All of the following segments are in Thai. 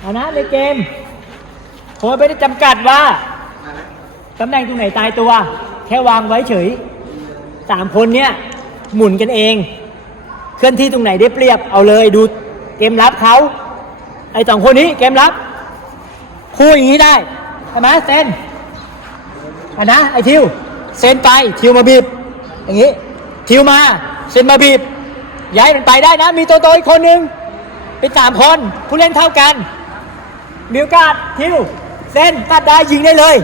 เอานะในเกมโค้ชไม่ได้จำกัดว่าตำแหน่งตรงไหนตายตัว แค่วางไว้เฉยสามคนเนี้ยหมุนกันเอง เคลื่อนที่ตรงไหนได้เปรียบเอาเลยดูเกมรับเขาไอ้สองคนนี้เกมรับ คู่อย่างนี้ได้ใช่ไหมเซนอะนะไอ้ทิวเซนไปทิวมาบีบ อย่างนี้ ทิวมาเซนมาบีบย้ายมันไปได้นะ มีตัวโตอีกคนนึงเป็นสามคนผู้เล่นเท่ากัน มีโอกาสทิวเซนตัดได้ยิงได้เลย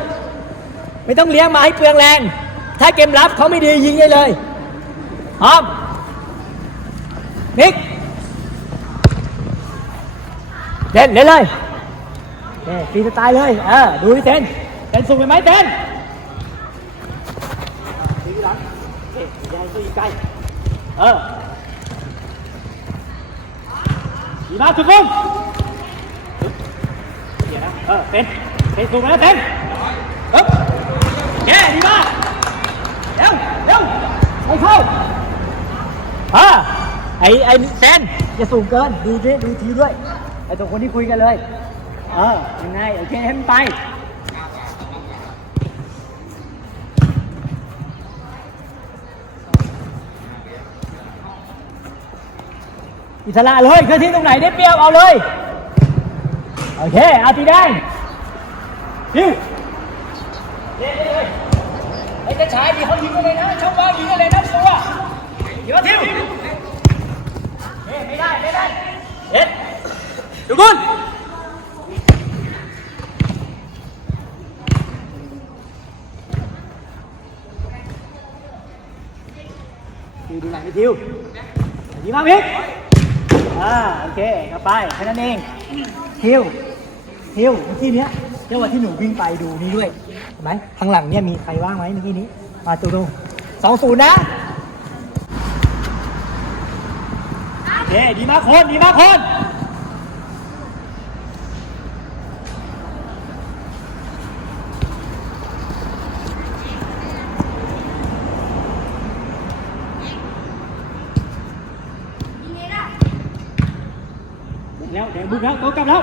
ไม่ต้องเลี้ยงมาให้เปลืองแรง ถ้าเกมรับเขาไม่ดียิงได้เลยพร้อมนิกเล่นเล่นเลยเอ้ฟรีสไตล์เลยเออดูดิเซนเซนสูงไปไหมเซนทีหลังเอ๊ะยายก็อีกไกลเออดีมากสุดลงเดี๋ยวน เออเซนเซนสูงแล้วเซนเออแย่ดีมากเร็วเร็วไม่เข้าอ่าไอไอเซนอย่าสูงเกินดูดิดูทีด้วยไอตัวคนที่คุยกันเลยเออยังไงโอเคให้มันไปอิสระเลยเคลื่อนที่ตรงไหนได้เปรียบเอาเลย โอเค เอาตีแดงยิงเล่นได้เลยไอ้จะฉายดีเขายิงกันเลยนะช่องว่างยิงกันเลยนะตัวยิงมาทิวเฮ้ไม่ได้ ไม่ได้เอ็ดดูกุนทิวดูหลังไปทิวดีมากพิกอ่าโอเคกลับไปแค่นั้นเองทิว ทิวเมื่อกี้เนี้ยเจ้าว่าที่หนูวิ่งไปดูนี่ด้วยเห็นไหมข้างหลังเนี่ยมีใครว่างไหมเมื่อกี้นี้ มาตัวดูสองศูนย์นะโอเคดีมากคนดีมากคนบุกแล้วแดงบุกแล้วโตกลับแล้ว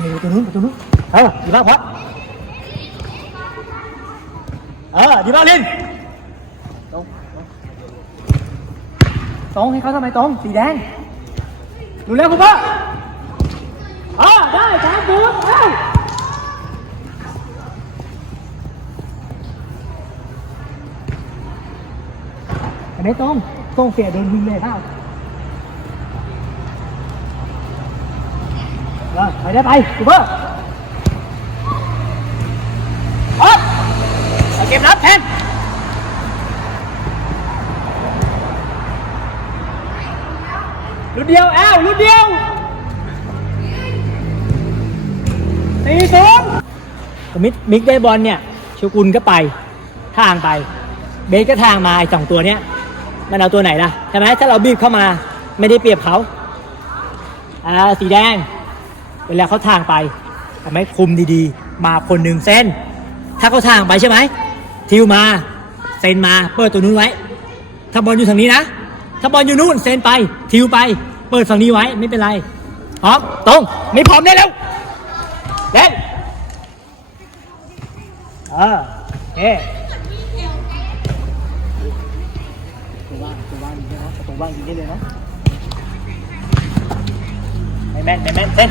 นู้นประตูนู้นเออดีมากพอดเออดีมากลินตรงตรงให้เขาทำไมตรงสีแดงดูเร็วคุณพ่อเออได้สามศูนเอ้าอันนี้ตรงตรงเสียโดนยิงเลยเปล่าเออ ไปได้ไปกูเบอร์ออฟเอาเก็บรับแทนรุ่นเดียวอ้าวรุ่นเดียวสี่ศูนย์มิกมิกได้บอลเนี่ยชูกุลก็ไป ทางไป เบสก็ทางมาไอ้สองตัวเนี้ย มันเอาตัวไหนล่ะ ใช่ไหมถ้าเราบีบเข้ามาไม่ได้เปรียบเขา อ่า สีแดง เวลาเขาทางไปทำให้คุมดีๆ มาคนหนึ่งเส้น ถ้าเขาทางไปใช่ไหมทิวมาเซนมาเปิดตัวนู้นไว้ ถ้าบอลอยู่ทางนี้นะ ถ้าบอลอยู่นู่นเซนไป ทิวไป เปิดฝั่งนี้ไว้ไม่เป็นไรพร้อมตรงไม่พร้อมได้แล้วเล่นเออโอเคตัวว่างตัวว่างยิงได้เนาะตัวว่างยิงได้เลยเนาะไม่แม่นไม่แม่นเส้น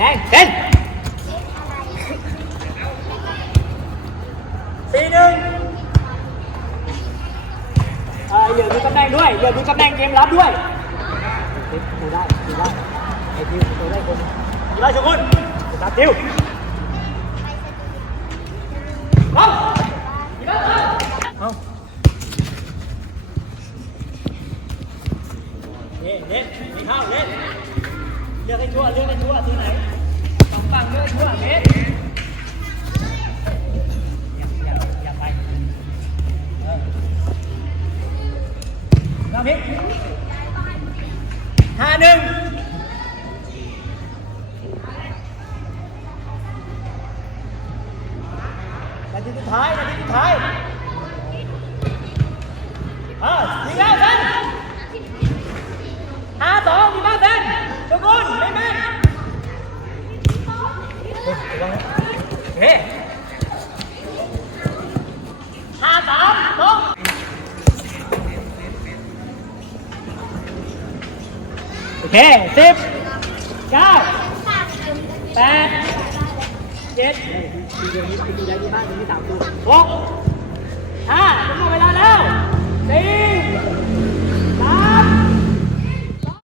nhanh lên ờ, đi đừng. À, giờ đi cấp nhanh đuôi giờ đi cấp nhanh game lắm đuôi từ đây từ đây thầy tiêu. Từ đây con từ đây xuống. Con từ đây tiêu không. Không lên lên. Đi hao lên. ลือกให้ชั่วเลือกให้ชั่วทีไหนสองฝั่งเลือกชั่วเมตรอย่าอย่าอย่าไปเออเราพิห้าหนึ่งนาทีสุดท้ายนาทีสุดท้ายเออยิงแล้วเซนห้าสองยิงแล้วเซนทุกคนไม่แม่น เฮ้ยระวังนะเฮ้ห้าสามลงโอเคสิบเก้าแปดเจ็ดดูเดี๋ยวนี้ดูได้ดีมากดูที่สามตัวหกห้าจะหมดเวลาแล้วสี่สาม